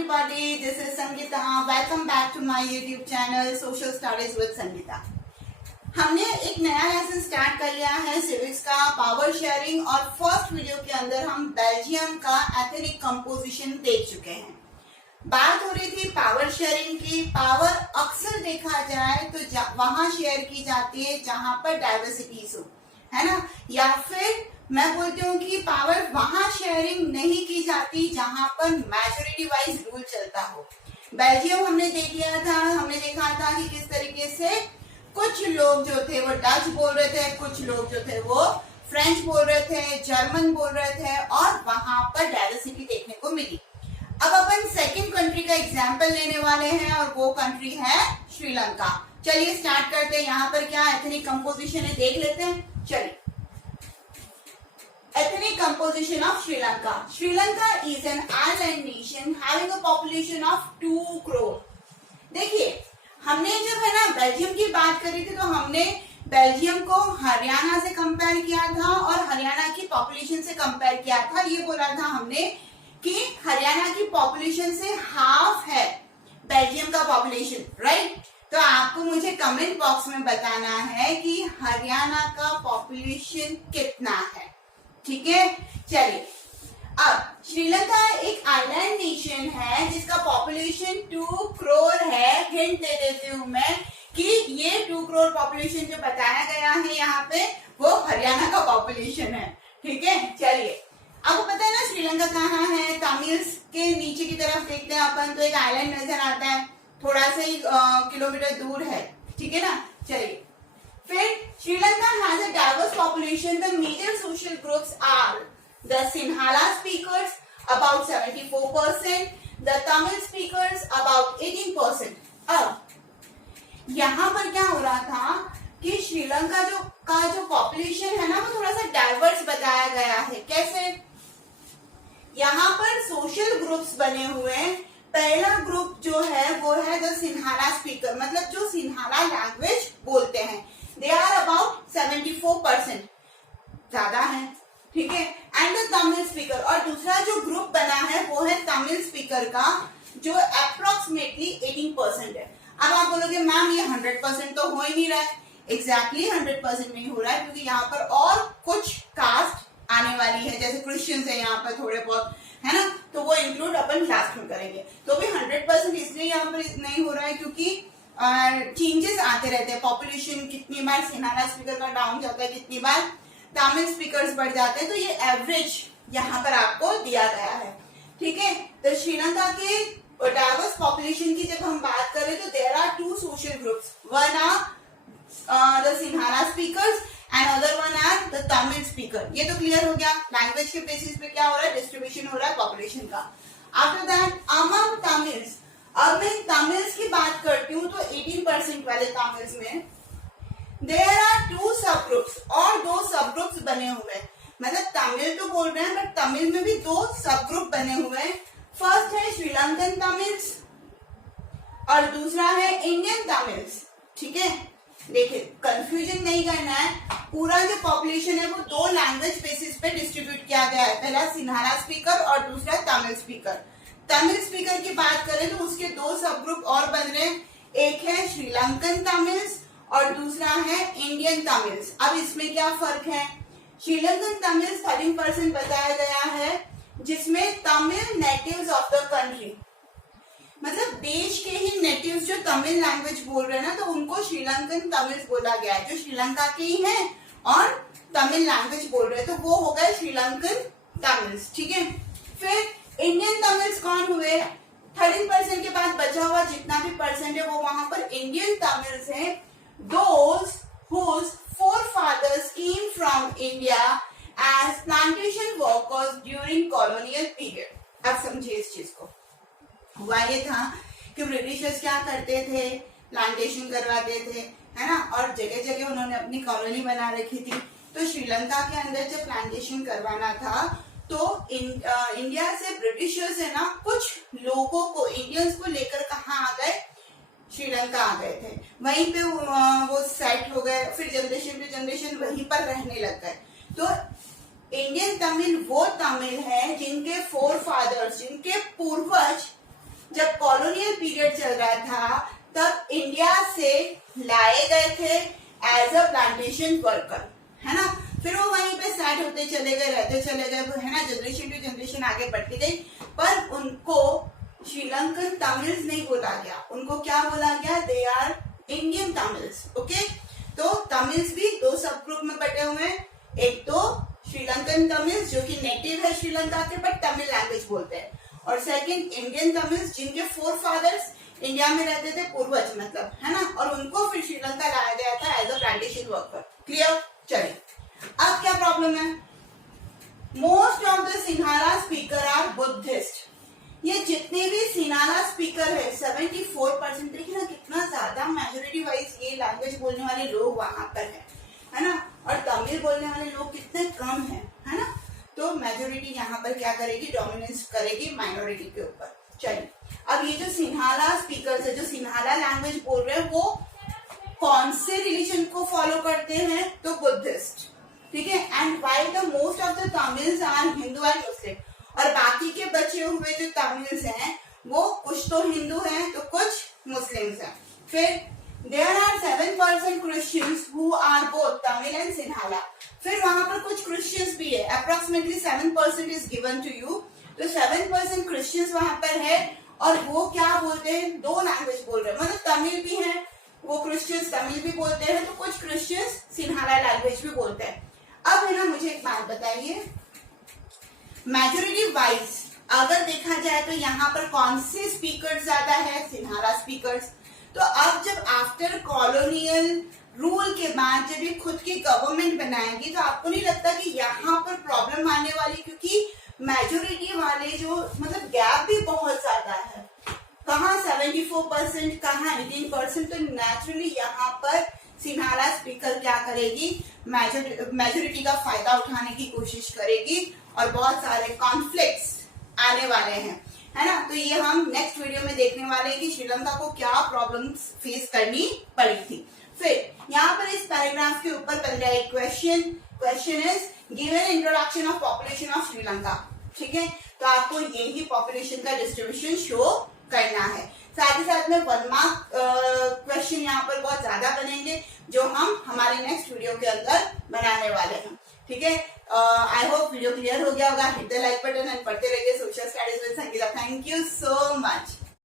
everybody, this is Sangeeta. Welcome back to my YouTube channel Social Studies with Sangeeta. हमने एक नया lesson start कर लिया है सिविक्स का, पावर शेयरिंग, और फर्स्ट वीडियो के अंदर हम बेल्जियम का एथनिक कंपोजिशन देख चुके हैं। बात हो रही थी पावर शेयरिंग की। पावर अक्सर देखा जाए तो वहां शेयर की जाती है जहां पर डाइवर्सिटीज हो, है ना, या फिर मैं बोलती हूँ कि पावर वहां शेयरिंग नहीं की जाती जहां पर मेजोरिटी वाइज रूल चलता हो। बेल्जियम हमने देख लिया था, हमने देखा था कि किस तरीके से कुछ लोग जो थे वो डच बोल रहे थे, कुछ लोग जो थे वो फ्रेंच बोल रहे थे, जर्मन बोल रहे थे, और वहां पर डाइवर्सिटी देखने को मिली। अब अपन सेकंड कंट्री का एग्जाम्पल लेने वाले हैं और वो कंट्री है श्रीलंका। चलिए स्टार्ट करते हैं। यहाँ पर क्या एथनिक कंपोजिशन है देख लेते हैं। चलिए, ethnic composition of Sri Lanka. Sri Lanka is an island nation having a population of 2 crore. देखिए, हमने जब है ना बेल्जियम की बात करी थी तो हमने बेल्जियम को हरियाणा से कंपेयर किया था और हरियाणा की पॉपुलेशन से कंपेयर किया था। ये बोला था हमने कि हरियाणा की पॉपुलेशन से हाफ है बेल्जियम का पॉपुलेशन, राइट? तो आपको मुझे कमेंट बॉक्स में बताना है कि हरियाणा का पॉपुलेशन कितना है, ठीक है। चलिए, अब श्रीलंका एक आइलैंड नेशन है जिसका पॉपुलेशन 2 करोड़ है। हिंट दे देती हूँ मैं कि ये 2 करोड़ पॉपुलेशन जो बताया गया है यहाँ पे वो हरियाणा का पॉपुलेशन है, ठीक है। चलिए, आपको पता है ना श्रीलंका कहाँ है? तमिल्स के नीचे की तरफ देखते हैं अपन तो एक आइलैंड नजर आता है, थोड़ा सा ही किलोमीटर दूर है, ठीक है ना। चलिए, फिर Sri-Lanka has a diverse population. The major social groups are the Sinhala speakers, about 74%, the Tamil speakers, about 18%. अब यहाँ पर क्या हो रहा था कि श्रीलंका जो पॉपुलेशन है ना वो थोड़ा सा डाइवर्स बताया गया है। कैसे? यहाँ पर सोशल ग्रुप्स बने हुए हैं। पहला ग्रुप जो है वो है द सिन्हाला स्पीकर, मतलब जो सिन्हाला लैंग्वेज बोलते हैं। They are about 74%, ज्यादा है, ठीक है। एंड द तमिल स्पीकर, और दूसरा जो ग्रुप बना है वो है तमिल स्पीकर का जो अप्रोक्सीमेटली 18% है। अब आप बोलोगे मैम ये 100% तो हो ही नहीं रहा है। एग्जैक्टली 100% नहीं हो रहा है क्योंकि यहाँ पर और कुछ कास्ट आने वाली है, जैसे क्रिश्चियंस है यहाँ पर थोड़े बहुत, है ना, तो वो इंक्लूड अपन लास्ट में करेंगे। तो भी 100% इसलिए यहाँ पर नहीं हो रहा है क्योंकि चेंजेस आते रहते हैं। पॉपुलेशन कितनी बार सिन्हाला स्पीकर का डाउन जाता है, कितनी बार तमिल स्पीकर्स बढ़ जाते हैं, तो ये एवरेज यहाँ पर आपको दिया गया है, ठीक है। तो श्रीलंका के डाइवर्स पॉपुलेशन की जब हम बात करें तो there are 2 social groups, one are the Sinhala speakers and other one are the Tamil speaker. ये तो क्लियर हो गया। लैंग्वेज के बेसिस पे क्या हो रहा है, डिस्ट्रीब्यूशन हो रहा है पॉपुलेशन का। आफ्टर दैट अमंग तमिल्स, अब मैं तमिल्स की बात करती हूँ तो 18% वाले तमिल्स में देयर आर 2 सब ग्रुप्स, और 2 सब ग्रुप्स बने हुए हैं। मतलब तमिल तो बोल रहे हैं बट तमिल में भी 2 सब ग्रुप बने हुए हैं। फर्स्ट है श्रीलंकन तमिल्स और दूसरा है इंडियन तमिल्स, ठीक है। देखिए, कंफ्यूजन नहीं करना है। पूरा जो पॉपुलेशन है वो 2 लैंग्वेज बेसिस पे डिस्ट्रीब्यूट किया गया है, पहला सिन्हाला स्पीकर और दूसरा तमिल स्पीकर। तमिल स्पीकर की बात करें तो उसके 2 सब ग्रुप और बन रहे हैं, एक है श्रीलंकन तमिल्स और दूसरा है इंडियन तमिल्स। अब इसमें क्या फर्क है? श्रीलंकन तमिल्स 13% बताया गया है, जिसमें Tamil natives of the country, मतलब देश के ही नेटिव्स जो तमिल लैंग्वेज बोल रहे हैं ना, तो उनको श्रीलंकन तमिल्स बोला गया है, जो श्रीलंका के ही हैं और तमिल लैंग्वेज बोल रहे हैं, तो वो हो गए श्रीलंकन तमिल्स, ठीक है। फिर इंडियन तमिल्स कौन हुए? 13% के बाद बचा हुआ जितना भी परसेंट है वो वहां पर इंडियन तमिल्स हैं, those whose forefathers came from India as plantation workers during colonial period. अब समझिए इस चीज को। हुआ ये था कि ब्रिटिशर्स क्या करते थे, प्लांटेशन करवाते थे, है ना, और जगह जगह उन्होंने अपनी कॉलोनी बना रखी थी। तो श्रीलंका के अंदर जब प्लांटेशन करवाना था तो इंडिया से ब्रिटिशर्स है ना कुछ लोगों को, इंडियंस को लेकर कहाँ आ गए? श्रीलंका आ गए थे। वहीं पे वो सेट हो गए, फिर जनरेशन टू जनरेशन वहीं पर रहने लग गए। तो इंडियन तमिल वो तमिल है जिनके फोर फादर्स, जिनके पूर्वज जब कॉलोनियल पीरियड चल रहा था तब इंडिया से लाए गए थे एज अ प्लांटेशन वर्कर, है ना। फिर वो वहीं पे सेट होते चले गए, रहते चले गए, है ना, जनरेशन टू जनरेशन आगे बढ़ती गई। पर उनको श्रीलंकन तमिल्स नहीं बोला गया, उनको क्या बोला गया, they are Indian Tamils. Okay, तो तमिल्स भी दो सब ग्रुप में बटे हुए हैं, एक तो श्रीलंकन तमिल्स जो कि नेटिव है श्रीलंका के बट तमिल लैंग्वेज बोलते हैं, और सेकंड इंडियन तमिल्स जिनके फोर फादर्स इंडिया में रहते थे, पूर्वज मतलब, है ना, और उनको फिर श्रीलंका लाया गया था as a plantation worker. Clear? चलिए, अब क्या प्रॉब्लम है, most of the Sinhala speaker are Buddhist. ये जितने भी सिन्हाला स्पीकर है 74%, देखिए ना कितना ज्यादा मेजोरिटी वाइज ये लैंग्वेज बोलने वाले लोग वहां पर है ना, और तमिल बोलने वाले लोग कितने कम है ना। तो मेजोरिटी यहाँ पर क्या करेगी, डोमिनेंस करेगी माइनॉरिटी के ऊपर। चलिए, अब ये जो सिन्हाला स्पीकर्स है, जो सिन्हाला लैंग्वेज बोल रहे हैं, वो कौन से रिलीजन को फॉलो करते हैं, तो बुद्धिस्ट, ठीक है। And while the most of the Tamils are Hindu and Muslim, और बाकी के बचे हुए जो तमिल्स हैं वो कुछ तो हिंदू हैं तो कुछ मुस्लिम्स हैं। फिर there are 7% Christians who are both Tamil and Sinhala. फिर वहां पर कुछ क्रिश्चियंस भी है, approximately 7% is given to you, तो 7% क्रिश्चियंस वहां पर है, और वो क्या बोलते हैं, दो लैंग्वेज बोल रहे हैं, मतलब तमिल भी है, वो क्रिश्चियंस तमिल भी बोलते हैं, तो कुछ क्रिश्चियंस सिन्हाला लैंग्वेज भी बोलते हैं। अब है ना, मुझे एक बात बताइए, मेजोरिटी वाइज अगर देखा जाए तो यहाँ पर कौन से स्पीकर ज्यादा है, सिन्हाला स्पीकर्स। तो अब जब आफ्टर कॉलोनियल रूल के बाद जब ये खुद की गवर्नमेंट बनाएगी, तो आपको नहीं लगता कि यहाँ पर प्रॉब्लम आने वाली, क्योंकि मेजोरिटी वाले जो मतलब गैप भी बहुत ज्यादा है, कहाँ 74%, कहाँ 18%, तो नेचुरली यहाँ पर सिन्हाला स्पीकर क्या करेगी, मेजोरिटी का फायदा उठाने की कोशिश करेगी, और बहुत सारे कॉन्फ्लिक्ट्स आने वाले हैं, है ना। तो ये हम नेक्स्ट वीडियो में देखने वाले हैं कि श्रीलंका को क्या प्रॉब्लम्स फेस करनी पड़ी थी। फिर यहाँ पर इस पैराग्राफ के ऊपर बन रहा है question is given introduction of population of Sri Lanka, ठीक है। तो आपको यही पॉपुलेशन का डिस्ट्रीब्यूशन शो करना है। साथ ही साथ में 1 मार्क क्वेश्चन यहाँ पर बहुत ज्यादा बनेंगे, जो हम हमारे नेक्स्ट वीडियो के अंदर बनाने वाले हैं, ठीक है। आई होप वीडियो क्लियर हो गया होगा। Hit the like button and पढ़ते रहिए social studies with Sangeeta. Thank you so much.